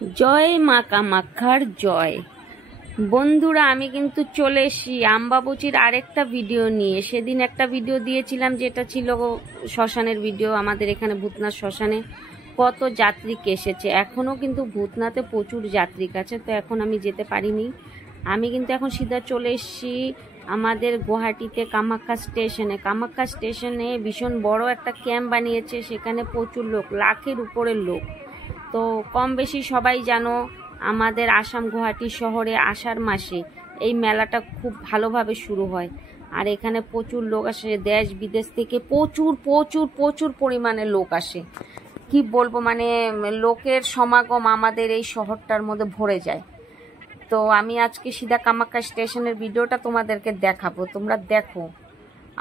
জয় মা কামাখ্যার জয়। বন্ধুরা, আমি কিন্তু চলে এসেছি আম্বাবুচির আরেকটা ভিডিও নিয়ে। সেদিন একটা ভিডিও দিয়েছিলাম যেটা ছিল শ্মশানের ভিডিও। আমাদের এখানে ভূতনাথ শ্মশানে কত যাত্রীক এসেছে, এখনও কিন্তু ভূতনাথে প্রচুর যাত্রীক আছে। তো এখন আমি যেতে পারিনি। আমি কিন্তু এখন সিধা চলে এসেছি আমাদের গুয়াহাটিতে কামাখ্যা স্টেশনে। কামাখ্যা স্টেশনে ভীষণ বড় একটা ক্যাম্প বানিয়েছে, সেখানে প্রচুর লোক, লাখের উপরের লোক। তো কম বেশি সবাই জানো আমাদের আসাম গুয়াহাটি শহরে আষাঢ় মাসে এই মেলাটা খুব ভালোভাবে শুরু হয়। আর এখানে প্রচুর লোক আসে, দেশ বিদেশ থেকে প্রচুর প্রচুর প্রচুর পরিমাণে লোক আসে। কি বলবো, মানে লোকের সমাগম আমাদের এই শহরটার মধ্যে ভরে যায়। তো আমি আজকে সিধা কামাখ্যা স্টেশনের ভিডিওটা তোমাদেরকে দেখাবো, তোমরা দেখো।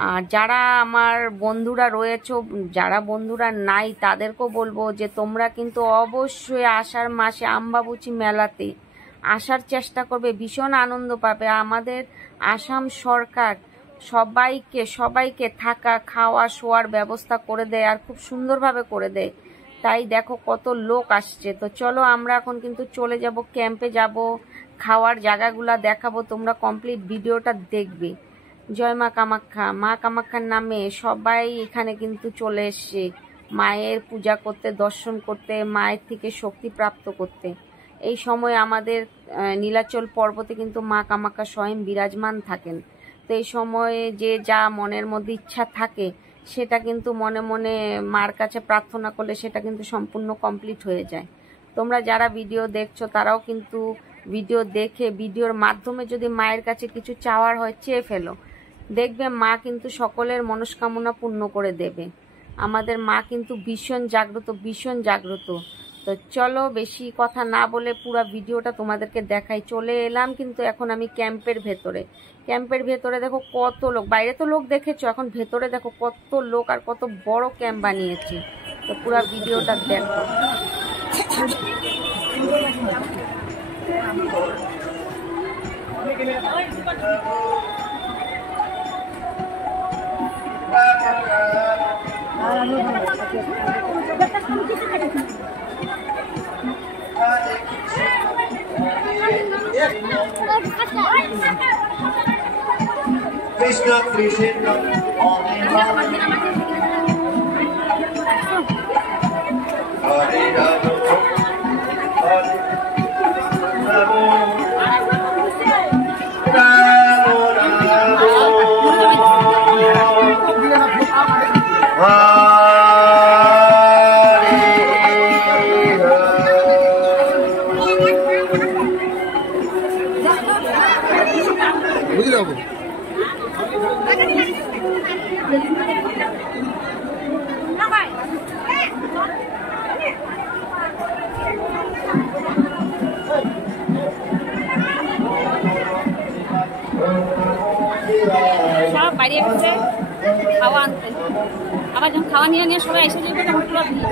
আর যারা আমার বন্ধুরা রয়েছে, যারা বন্ধুরা নাই তাদেরকেও বলবো যে তোমরা কিন্তু অবশ্যই আষাঢ় মাসে আম্বাবুচি মেলাতে আসার চেষ্টা করবে, ভীষণ আনন্দ পাবে। আমাদের আসাম সরকার সবাইকে থাকা খাওয়া শোয়ার ব্যবস্থা করে দেয়, আর খুব সুন্দরভাবে করে দেয়। তাই দেখো কত লোক আসছে। তো চলো আমরা এখন কিন্তু চলে যাব ক্যাম্পে, যাব খাওয়ার জায়গাগুলা দেখাবো, তোমরা কমপ্লিট ভিডিওটা দেখবে। জয় মা কামাখ্যা। মা কামাখ্যার নামে সবাই এখানে কিন্তু চলে এসছে মায়ের পূজা করতে, দর্শন করতে, মায়ের থেকে শক্তি প্রাপ্ত করতে। এই সময় আমাদের নীলাচল পর্বতে কিন্তু মা কামাখ্যা স্বয়ং বিরাজমান থাকেন। তো এই সময়ে যে যা মনের মধ্যে ইচ্ছা থাকে সেটা কিন্তু মনে মনে মার কাছে প্রার্থনা করলে সেটা কিন্তু সম্পূর্ণ কমপ্লিট হয়ে যায়। তোমরা যারা ভিডিও দেখছো তারাও কিন্তু ভিডিও দেখে ভিডিওর মাধ্যমে যদি মায়ের কাছে কিছু চাওয়ার হয় চেয়ে ফেলো, দেখবে মা কিন্তু সকলের মনস্কামনা পূর্ণ করে দেবে। আমাদের মা কিন্তু ভীষণ জাগ্রত, ভীষণ জাগ্রত। তো চলো বেশি কথা না বলে পুরো ভিডিওটা তোমাদেরকে দেখাই। চলে এলাম কিন্তু এখন আমি ক্যাম্পের ভেতরে। ক্যাম্পের ভেতরে দেখো কত লোক, বাইরে তো লোক দেখেছো, এখন ভেতরে দেখো কত লোক আর কত বড় ক্যাম্প বানিয়েছে। তো পুরো ভিডিওটা দেখো। Krishna Krishna Hare Rama Hare সব বাইরে এসেছে খাওয়া আনতে, আবার যখন খাওয়া নিয়ে নিয়ে সবাই এসে যাবে তখন পুরো ভিড়।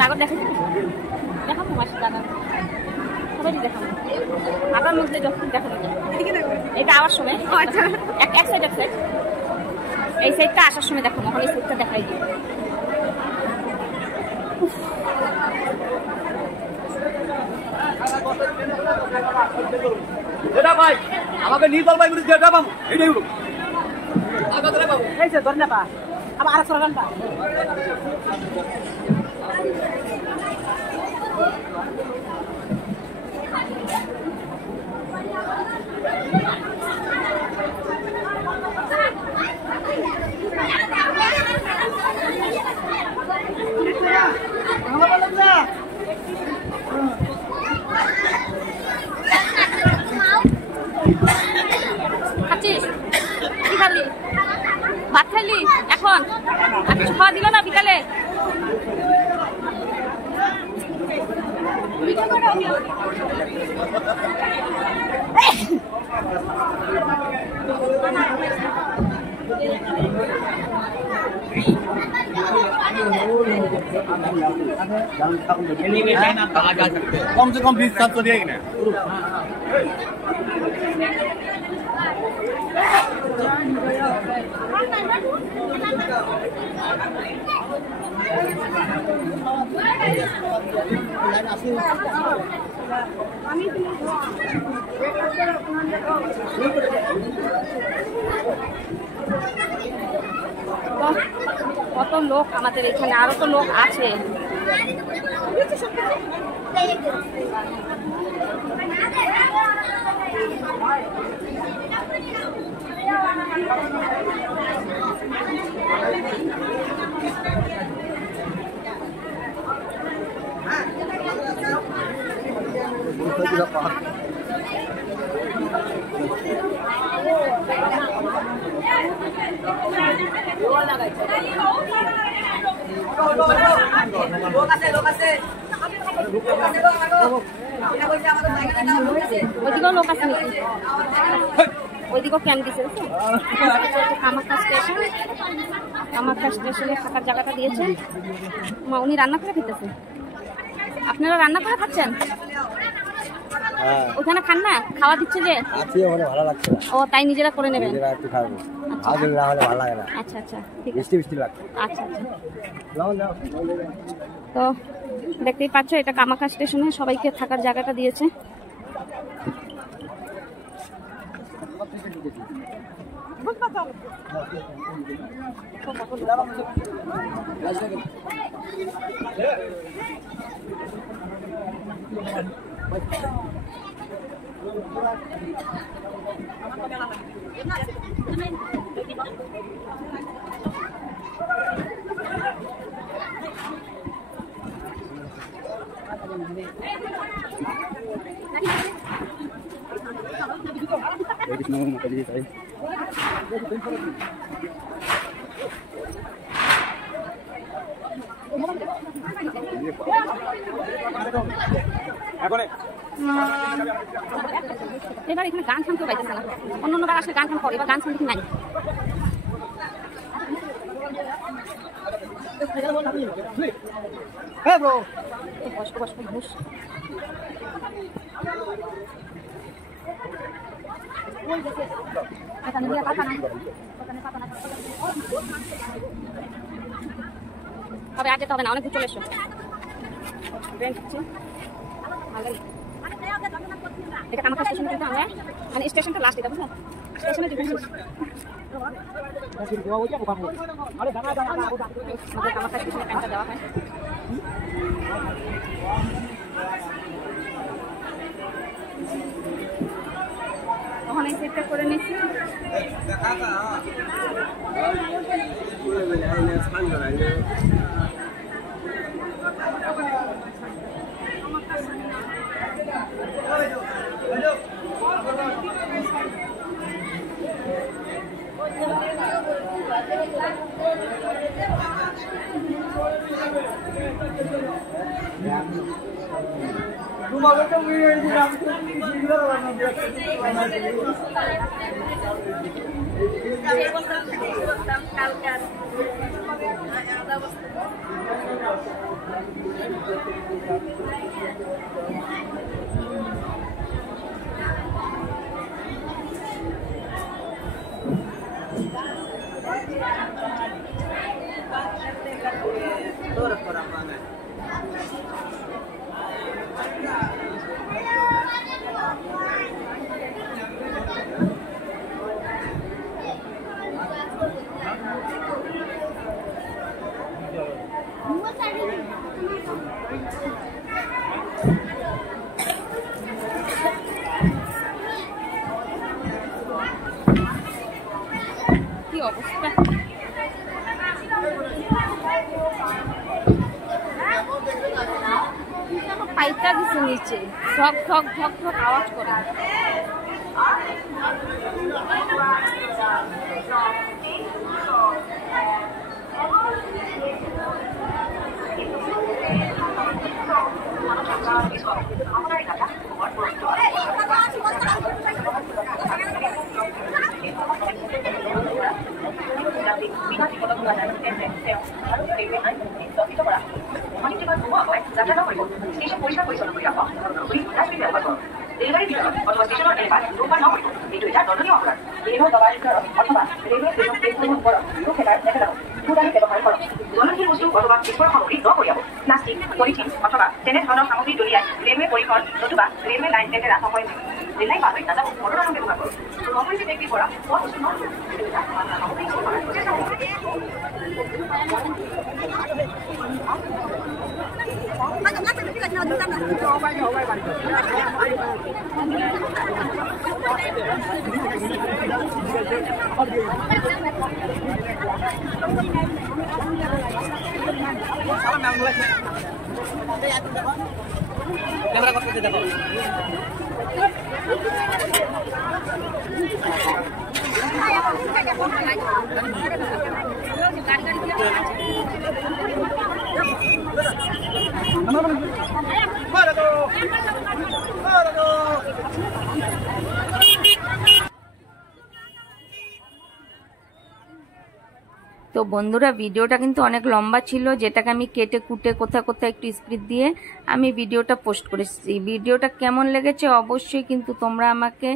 কাগজ দেখাবো, দেখাবো মাসের দাদা সবাই দেখাবো। আটার মধ্যে যখন দেখাবো এটা আওয়ার সময় এক সাইড এক সাইড, এই সাইডটা আসার সময় দেখো, এখন এই সাইডটা দেখাই দিই। এটা ভাই আমাকে নির্দল ভাই বলে যেটা পাবো এইটাই হলো আগা ধরে পাবো এই যে ধরে না পা আবার আরেকটা রান্না খাচ্ছিস? কি খালি? ভাত খাইলি? এখন খাওয়া দিল না বিকালে? कम से कम 20 साल तो देगी ना। কত লোক আমাদের এখানে, আরো তো লোক আছে। ওইদিকেও লোক আছে নাকি? ওইদিকেও ক্যাম্প দিচ্ছে। কামাখ্যা স্টেশন, কামাখ্যা স্টেশনে থাকার জায়গাটা দিয়েছে। উনি রান্না করে খেতেছে। আপনারা রান্না করে খাচ্ছেন? ওখানে খান না, খাওয়া দিচ্ছে যে ভালো লাগছে। ও তাই নিজেরা করে নেবেন? আচ্ছা আচ্ছা, ঠিক আছে। আচ্ছা আচ্ছা, তো দেখতেই পাচ্ছ এটা কামাখ্যা স্টেশনে সবাইকে থাকার জায়গাটা দিয়েছে। এবার এখানে গান শুনতে পাইতেছে না, অন্যবার আসলে গান শুনতে, এবার গান শুনতে নাই। তবে আর যেতে হবে না, অনেক দূর চলে এসো। এটা কামাখ্যা স্টেশনে কিন্তু আমরা মানে স্টেশনটা লাস্ট, এটা বুঝলো, স্টেশনে আমাদের কামাখ্যা স্টেশনে টাইমটা দেওয়া হয়। তখন এই সেটটা করে নিচ্ছি। কি অবস্থা, পাইতা দিচ্ছে নিচে, ঠক ঠক ঠক ঠক আওয়াজ করে। স্টেশন পরিষ্কার পরিচ্ছন্ন করে রাখা, ব্যবহার করুন। রেলগাড়ি বিতরণ অথবা স্টেশন এলাকায় ধূমপান না করুন। এই দুইটা দণ্ডনীয় অপরাধ। রেলওয়ে দবায় বিতরণ অথবা রেলওয়ে স্টেশন পরিবহন করণ লোকেলার দেখা দাও ক্ষুদানি ব্যবহার করো। জ্বলনশীল বস্তু অথবা বিস্ফোরক সামগ্রী ন করিয়াব। প্লাষ্টিক পলিথিন অথবা তেনে ধৰণৰ সামগ্ৰী দলিয়াই ৰেলৱে পৰিসৰ নতুবা ৰেলৱে লাইন লেটেৰা নহয়। ৰেল লাইন পাৰ হৈ নাযাব মটৰযান ব্যৱহাৰ কৰক। নকৰিলে ব্যক্তিৰ পৰা খোৱা বস্তু ন কৰিবি। সামগ্ৰী ব্যৱহাৰ চেষ্টা কৰক। ক্যামেরা করতে দেখো তো বন্ধুরা ভিডিওটা কিন্তু অনেক লম্বা ছিল, যেটাকে আমি কেটে কুটে কোথাও কোথাও একটু স্পিড দিয়ে আমি ভিডিওটা পোস্ট করেছি। ভিডিওটা কেমন লেগেছে অবশ্যই কিন্তু তোমরা আমাকে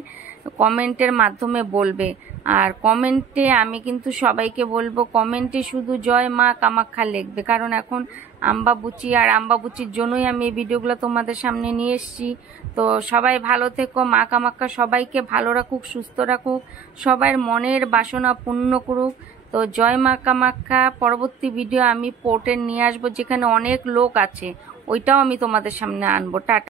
কমেন্টের মাধ্যমে বলবে। আর কমেন্টে আমি কিন্তু সবাইকে বলবো কমেন্টে শুধু জয় মা কামাখ্যা লিখবে, কারণ এখন আম্বাবুচি আর আম্বাবুচির জন্যই আমি এই ভিডিওগুলো তোমাদের সামনে নিয়ে এসেছি। তো সবাই ভালো থেকো, মা কামাখ্যা সবাইকে ভালো রাখুক, সুস্থ রাখুক, সবার মনের বাসনা পূর্ণ করুক। তো জয় মা কামাখ্যা। পরবর্তী ভিডিও আমি পোর্টের নিয়ে আসবো, যেখানে অনেক লোক আছে, ওইটাও আমি তোমাদের সামনে আনবো। টাটা।